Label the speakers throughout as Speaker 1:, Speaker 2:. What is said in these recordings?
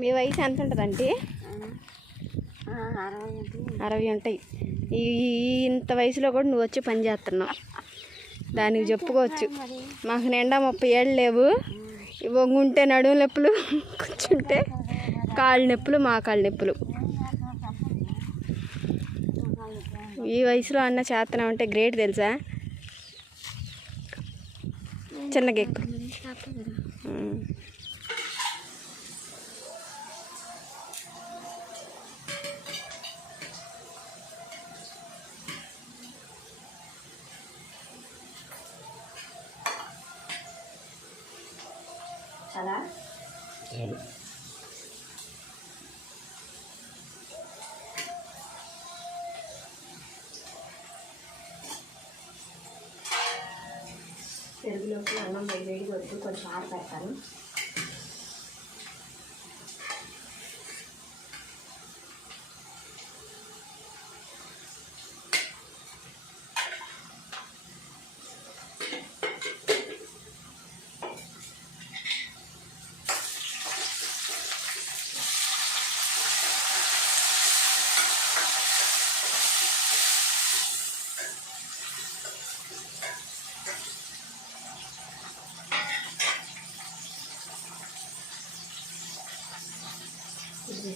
Speaker 1: మీ వయసు ఎంత ఉంటుందంటే
Speaker 2: అరవై
Speaker 1: ఉంటాయి. ఈ ఇంత వయసులో కూడా నువ్వు వచ్చి పని చేస్తున్నావు. దానికి చెప్పుకోవచ్చు. మాకు నిండా ముప్పై ఏళ్ళు లేవు. వంగుంటే నడుము నొప్పులు కూర్చుంటే కాళ్ళు నొప్పులు మా కాళ్ళ నొప్పులు. ఈ వయసులో అన్న చేతనం అంటే గ్రేట్ తెలుసా? చిన్నగా ఎక్కువ
Speaker 2: పెరుగులోకి అన్నం వేడి వేడి వద్దు కొంచెం ఆరు పెడతాను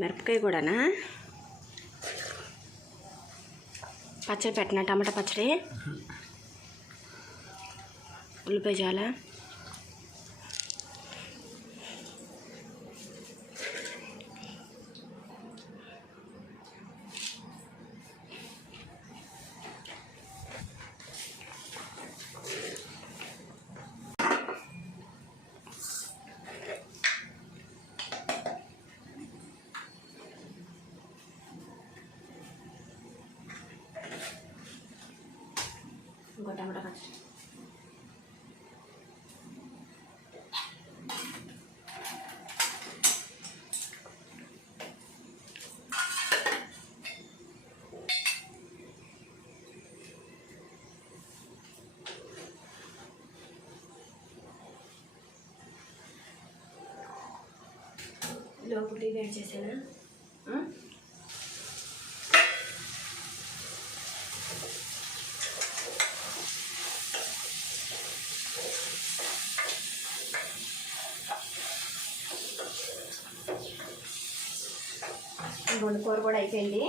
Speaker 1: మిరపకాయ కూడానా? పచ్చడి పెట్టిన? టమాటా పచ్చడి? ఉల్లిపాయ చాలా ఇంకో టమాటా పచ్చడి లోపు వేడి చేసానా రెండు కూర కూడా అయిపోయింది.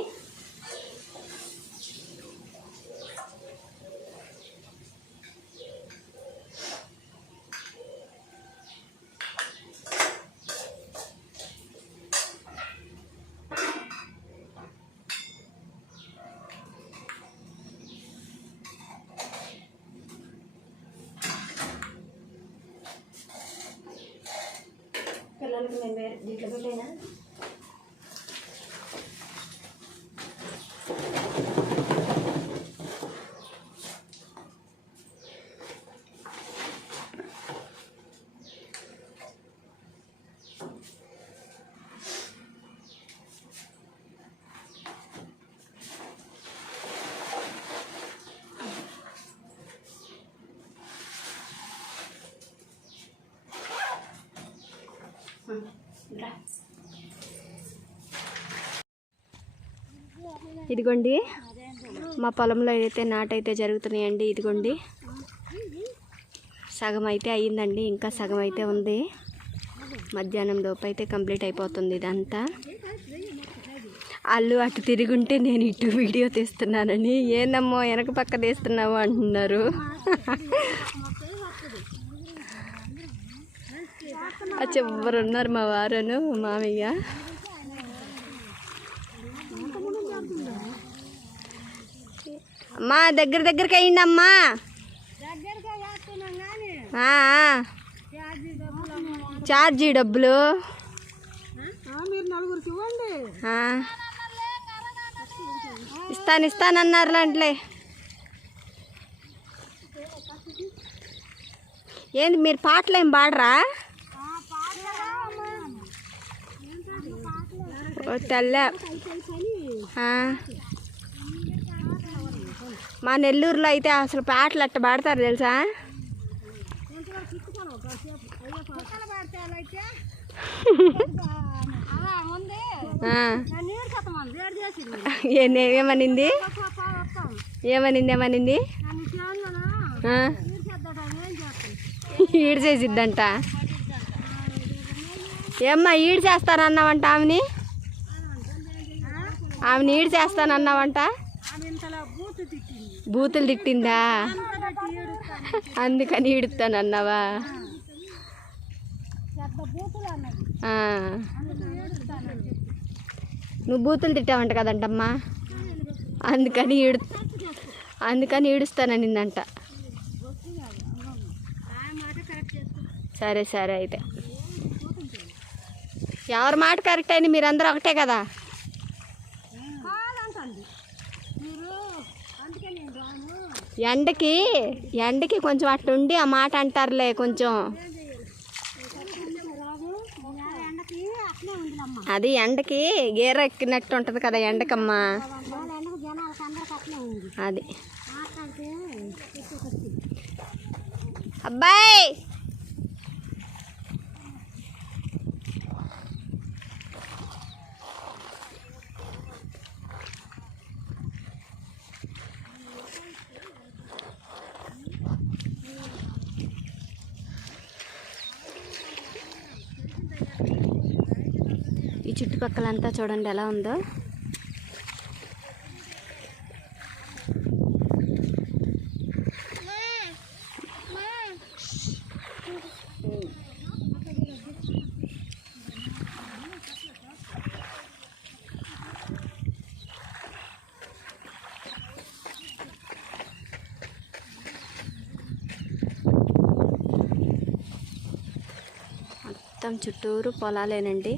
Speaker 1: పిల్లలకి నేను వేరే దీంట్లో పెట్టైనా ఇదిగోండి. మా పొలంలో అయితే నాటైతే జరుగుతున్నాయండి ఇదిగోండి. సగం అయితే అయ్యిందండి ఇంకా సగం అయితే ఉంది. మధ్యాహ్నం లోపు అయితే కంప్లీట్ అయిపోతుంది ఇదంతా. వాళ్ళు అటు తిరుగుంటే నేను ఇటు వీడియో తీస్తున్నానని ఏందమ్మో వెనక పక్క తీస్తున్నావు అంటున్నారు. చివరున్నారు ఉన్నారు మా వారును మామయ్య. అమ్మా దగ్గర దగ్గరికి అయ్యింది అమ్మా. ఛార్జీ డబ్బులు. ఇస్తాను ఇస్తాను అన్నారు అంటలే ఏంది మీరు పాటలు ఏం పాడరా? ఓ తెల్ల. మా నెల్లూరులో అయితే అసలు పాటలు అట్ట పాడతారు తెలుసా? ఏమనింది? ఏమనింది ఏమనింది? ఈడు చేసిద్దంట ఏమ్మా ఈడు చేస్తానన్నావంట ఆమెని? ఆమెని ఈడు చేస్తానన్నావంట బూతులు తిట్టిందా? అందుకని ఇడుతాను అన్నావా నువ్వు బూతులు తిట్టావంట కదంటమ్మా? అందుకని ఈడు అందుకని ఈడుస్తాననిందంట సరే సరే అయితే. ఎవరి మాట కరెక్ట్ అయింది? మీరందరూ ఒకటే కదా? ఎండకి ఎండకి కొంచెం అట్లుండి ఆ మాట అంటారులే కొంచెం. అది ఎండకి గీర ఎక్కినట్టు ఉంటుంది కదా ఎండకమ్మా. అది. అబ్బాయి! చుట్టుపక్కలంతా చూడండి ఎలా ఉందో. మొత్తం చుట్టూరు పొలాలేనండి.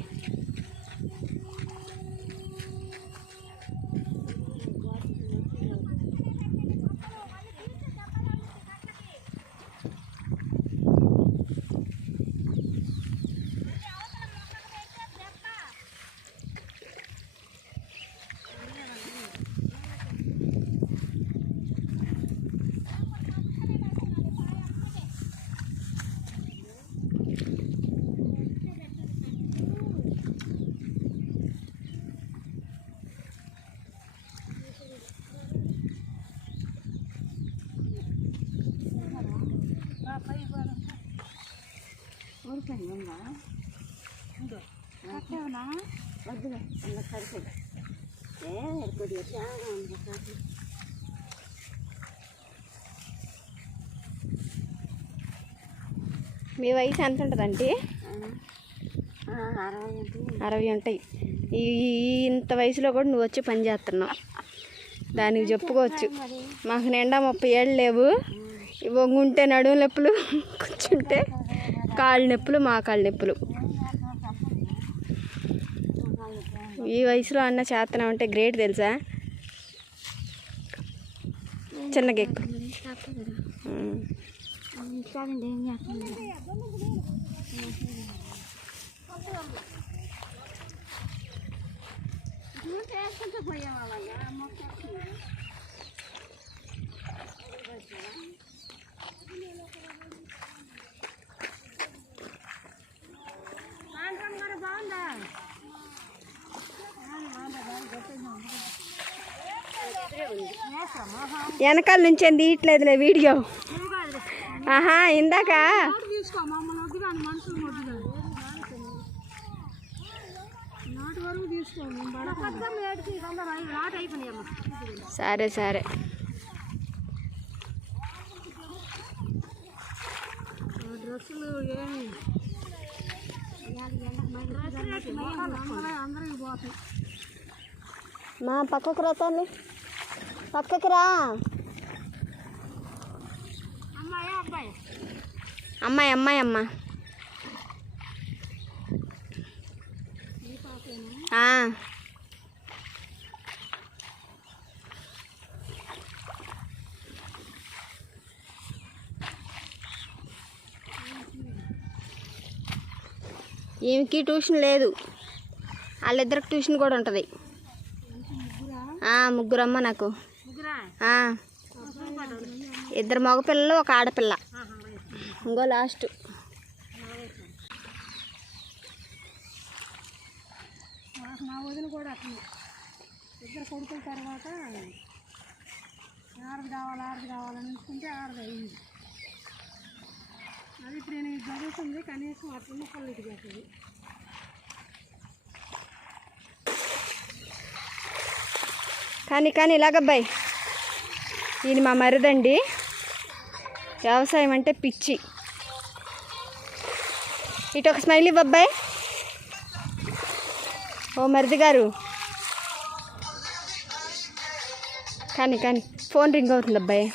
Speaker 1: మీ వయసు ఎంత ఉంటుందండి అరవై ఉంటాయి. ఈ ఇంత వయసులో కూడా నువ్వు వచ్చి పని చేస్తున్నావు. దానికి చెప్పుకోవచ్చు. మాకు నిండా ముప్పై ఏళ్ళు లేవు. వంగుంటే నడుము నొప్పులు కూర్చుంటే కాళ్ళు నొప్పులు మా కాళ్ళు నొప్పులు. ఈ వయసులో అన్న చేతనం అంటే గ్రేట్ తెలుసా? చిన్న గెక్కు ఉమ్. వెనకాల నుంచి ఏం తీయట్లేదులే వీడియో. ఆహా ఇందాక సరే సరే.
Speaker 2: డ్రెస్సులు ఏమి?
Speaker 1: మా పక్కకు రా తల్లి. పక్కకు రా.
Speaker 2: అమ్మాయి
Speaker 1: అమ్మాయి అమ్మ. ఆ. ఈమెకి ట్యూషన్ లేదు. వాళ్ళిద్దరికి ట్యూషన్ కూడా ఉంటుంది. ముగ్గురమ్మ నాకు. ఇద్దరు మగపిల్లలు ఒక ఆడపిల్ల. ఇంకో లాస్ట్.
Speaker 2: మాకు మా వదిన కూడా అట్లే ఇద్దరు కొడుకుల తర్వాత ఆడది కావాలి ఆడది కావాలని అనుకుంటే ఆడది అయింది అది ఇప్పుడు నేను జరుగుతుంది కనీసం అట్లనే పల్లెకి చేస్తుంది
Speaker 1: కానీ కానీ ఇలాగబ్బాయి ఈయన మా మరిదండి వ్యవసాయం అంటే పిచ్చి. ఇటు ఒక స్మైల్ ఇవ్వబ్బాయి ఓ మరిది గారు. కానీ కానీ ఫోన్ రింగ్ అవుతుంది అబ్బాయి.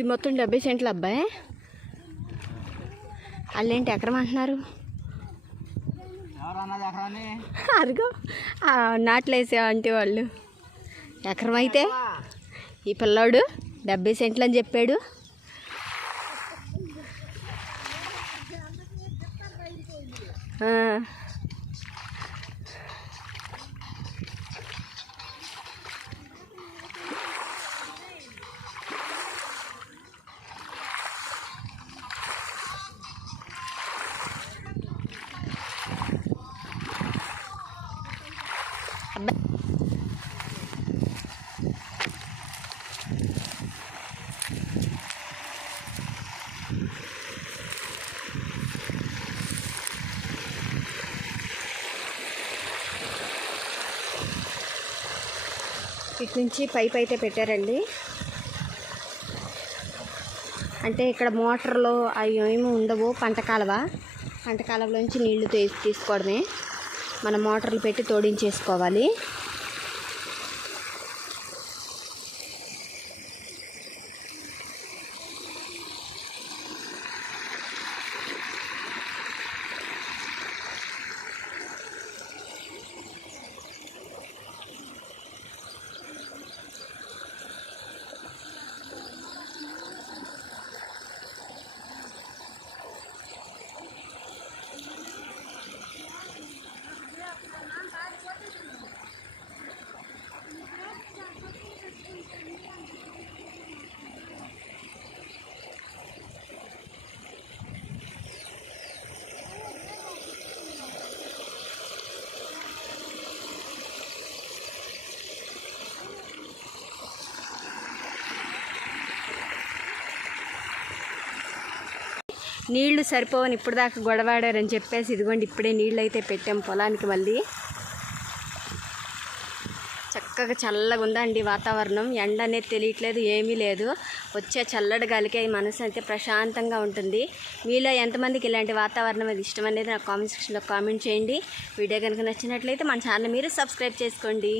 Speaker 1: ఇది మొత్తం డెబ్బై సెంట్లు అబ్బాయి వాళ్ళేంటి ఎకరం అంటున్నారు? అదిగో ఆ నాట్లేసే అంటే వాళ్ళు? ఎకరం అయితే ఈ పిల్లోడు డెబ్బై సెంట్లు అని చెప్పాడు. ఆ. ఇటు నుంచి పైప్ అయితే పెట్టారండి. అంటే ఇక్కడ మోటార్లో అవి ఏమి ఉండవు పంట కాలువ? పంట కాలువలోంచి నీళ్ళు తీ తీసుకోవడమే. మనం మోటార్లు పెట్టి తోడించేసుకోవాలి. నీళ్ళు సరిపోవని ఇప్పుడు దాకా గొడవాడారని చెప్పేసి ఇదిగోండి ఇప్పుడే నీళ్ళు అయితే పెట్టాం పొలానికి మళ్ళీ. చక్కగా చల్లగా ఉందండి వాతావరణం. ఎండ అనేది తెలియట్లేదు ఏమీ లేదు. వచ్చే చల్లటి గాలికే మనసు అయితే ప్రశాంతంగా ఉంటుంది. మీలో ఎంతమందికి ఇలాంటి వాతావరణం అది ఇష్టం అనేది నాకు కామెంట్ సెక్షన్లో కామెంట్ చేయండి. వీడియో కనుక నచ్చినట్లయితే మన ఛానల్ మీరు సబ్స్క్రైబ్ చేసుకోండి.